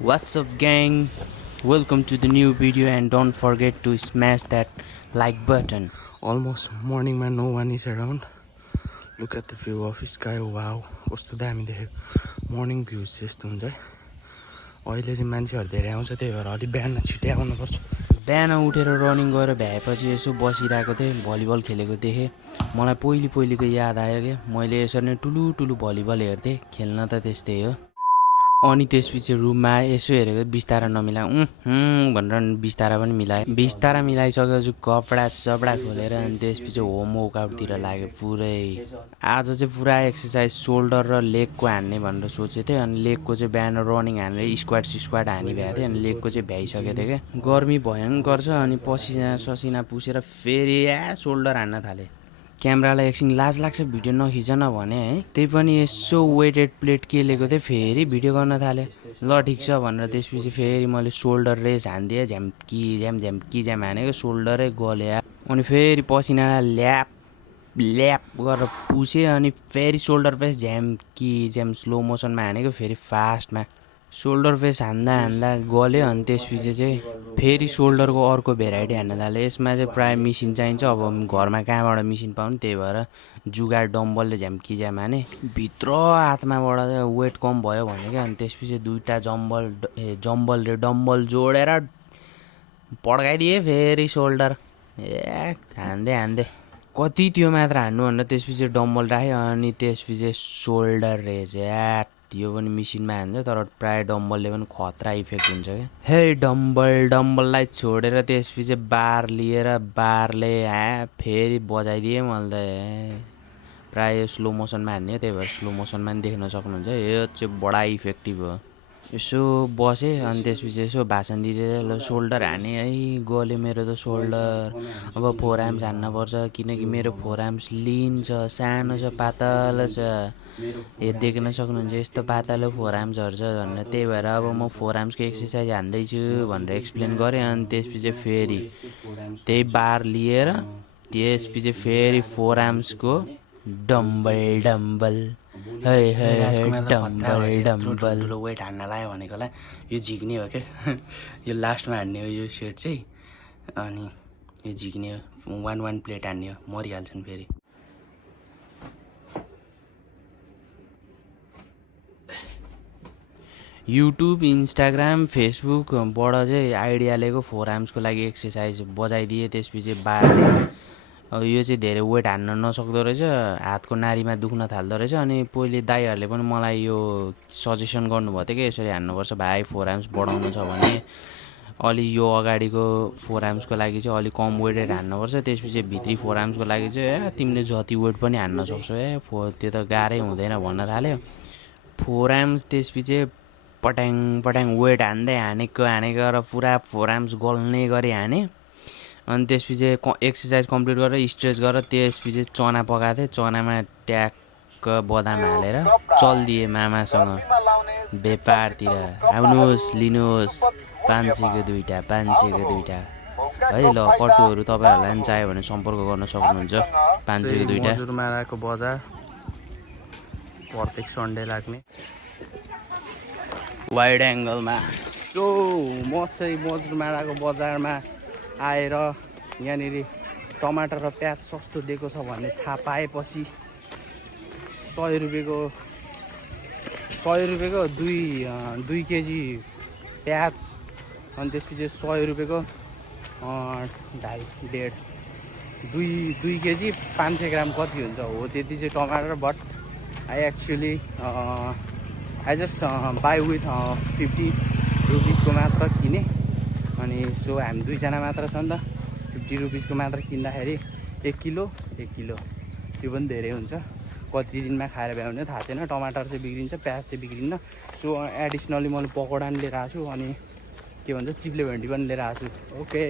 What's up gang, welcome to the new video and don't forget to smash that like button. Almost morning man, no one is around. Look at the view of the sky. Wow, कस्तो दामी देखेको morning views यस्तो हुन्छ है। अहिले चाहिँ मान्छेहरु धेरै आउँछ त्यही भएर अलि बिहान छिटै आउनुपर्छ। बिहान उठेर रनिङ गरेर भ्याएपछि यसो बसिरहेको थिएँ, भलिबल खेलेको देखेँ। मलाई पहिलेको याद आयो के मैले यसरी नै ठुलो भलिबल हेर्थेँ, खेल्न त त्यस्तै हो। अनि त्यसपछि रुममा यसो हेरेको बिस्तारा नमिला भनेर बिस्तारा पनि मिलाएँ। बिस्तारा मिलाइसकेपछि कपडा खोलेर अनि त्यसपछि होम वर्कआउटतिर लाग्यो पुरै। आज चाहिँ पुरा एक्सर्साइज सोल्डर र लेगको हान्ने भनेर सोचेको थिएँ। अनि लेगको चाहिँ बिहान रनिङ हानेर स्क्वाड हानी भएको थिएँ। अनि लेगको चाहिँ भ्याइसकेको थिएँ क्या। गर्मी भयङ्कर छ अनि पसिना पुसेर फेरि सोल्डर हान्न थालेँ। क्यामेरालाई एकछिन लाज लाग्छ भिडियो नखिच न भने है, त्यही पनि यसो वेटेड प्लेट के लिएको थिएँ फेरि भिडियो गर्न थालेँ। ल ठिक छ भनेर त्यसपछि फेरि मैले सोल्डर रेस हानिदिएँ, झ्याम्की हानेको सोल्डरै गल्यो। अनि फेरि पसिना ल्याप गरेर पुसेँ अनि फेरि सोल्डर प्रेस झ्याम्की स्लो मोसनमा हानेको फेरि फास्टमा। सोल्डर प्रेस हान्दा गल्यो। अनि त्यसपछि चाहिँ फेरि सोल्डरको अर्को भेराइटी हान्न थालेँ। यसमा चाहिँ प्रायः मिसिन चाहिन्छ, अब घरमा कहाँबाट मिसिन पाउनु, त्यही भएर जुगाड डम्बलले झ्याम्की हाने। भित्र हातमाबाट वेट कम भयो भने क्या। अनि त्यसपछि दुईवटा जम्बलले डम्बल जोडेर पड्काइदिएँ फेरि सोल्डर हान्दै कति त्यो मात्र हान्नु भनेर त्यसपछि डम्बल राखेँ। अनि त्यसपछि सोल्डर रेज यो पनि मिसिनमा हान्छ, तर प्रायः डम्बलले पनि खतरा इफेक्ट हुन्छ क्या। हे डम्बललाई छोडेर त्यसपछि बार लिएर बारले फेरि बजाइदिएँ। मैले त प्रायः स्लो मोसनमा हान्ने, त्यही भएर स्लो मोसनमा पनि देख्न सक्नुहुन्छ। यो चाहिँ बडा इफेक्टिभ हो। यसो बसेँ अनि त्यसपछि यसो भाषण दिँदै ल सोल्डर हाने है, गल्यो मेरो त सोल्डर। अब फोर आर्म्स हान्नुपर्छ किनकि मेरो फोर आर्म्स लिन छ, सानो छ, पातलो छ। यो देख्न सक्नुहुन्छ यस्तो पातलो फोर आर्म्सहरू छ भनेर। त्यही भएर अब म फोर आर्म्सको एक्सर्साइज हान्दैछु भनेर एक्सप्लेन गरेँ। अनि त्यसपछि फेरि त्यही बार लिएर त्यसपछि फेरि फोर आर्म्सको डम्बल ठुलो वेट हान्न लाग्यो भनेकोलाई यो झिक्ने हो क्या। यो लास्टमा हान्ने हो यो सेट चाहिँ। अनि यो झिक्ने हो, 1 प्लेट हान्ने हो, मरिहाल्छन् फेरि। युट्युब, इन्स्टाग्राम, फेसबुकबाट चाहिँ आइडिया लिएको फोर आर्म्सको लागि एक्सर्साइज बजाइदिएँ। त्यसपछि बार अब यो चाहिँ धेरै वेट हान्न नसक्दो रहेछ, हातको नारीमा दुख्न थाल्दो रहेछ। अनि पहिले दाइहरूले पनि मलाई यो सजेसन गर्नुभएको थियो कि यसरी हान्नुपर्छ भाइ, फोर आर्म्स बढाउनु छ भने अलि यो अगाडिको फोर आर्म्सको लागि चाहिँ अलिक कम वेटेड हान्नुपर्छ। त्यसपछि भित्री फोर आर्म्सको लागि चाहिँ तिमीले जति वेट पनि हान्न सक्छौ त्यो त गाह्रै हुँदैन भन्न थाल्यो। फोर आर्म्स त्यसपछि पट्याङ वेट हानेको र पुरा फोर आर्म्स गल्ने गरी हाने। अनि त्यसपछि एक्सर्साइज कम्प्लिट गरेर स्ट्रेच गरेर त्यसपछि चना पकाएको थिएँ। चनामा ट्याक्क बदाम हालेर चल्दिएँ मामासँग व्यापारतिर। आउनुहोस् लिनुहोस् 500 को दुईवटा है। ल कटुहरू तपाईँहरूलाई पनि चाहियो भने सम्पर्क गर्न सक्नुहुन्छ। 500 को दुईवटा। मजुरमाराको बजार प्रत्येक सन्डे लाग्ने वाइड एङ्गलमा सो म चाहिँ मजुरमाराको बजारमा आएर यहाँनिर टमाटर र प्याज सस्तो दिएको छ भन्ने थाहा पाएपछि 100 रुपियाँको 2 केजी प्याज, अनि त्यसपछि 100 रुपियाँको 2 केजी 500 ग्राम कति हुन्छ हो त्यति चाहिँ टमाटर। But I just by with 50 रुपिसको मात्र किने। अनि सो हामी दुईजना मात्र छ नि त, 50 रुपिसको मात्र किन्दाखेरि 1 किलो त्यो पनि धेरै हुन्छ। कति दिनमा खाएर भ्याउने थाहा छैन। टमाटर चाहिँ बिग्रिन्छ, प्याज चाहिँ बिग्रिन्न। सो एडिसनली मैले पकौडा पनि लिएर आएको छु अनि के भन्छ चिप्ले भेन्डी पनि लिएर आएको छु। ओके।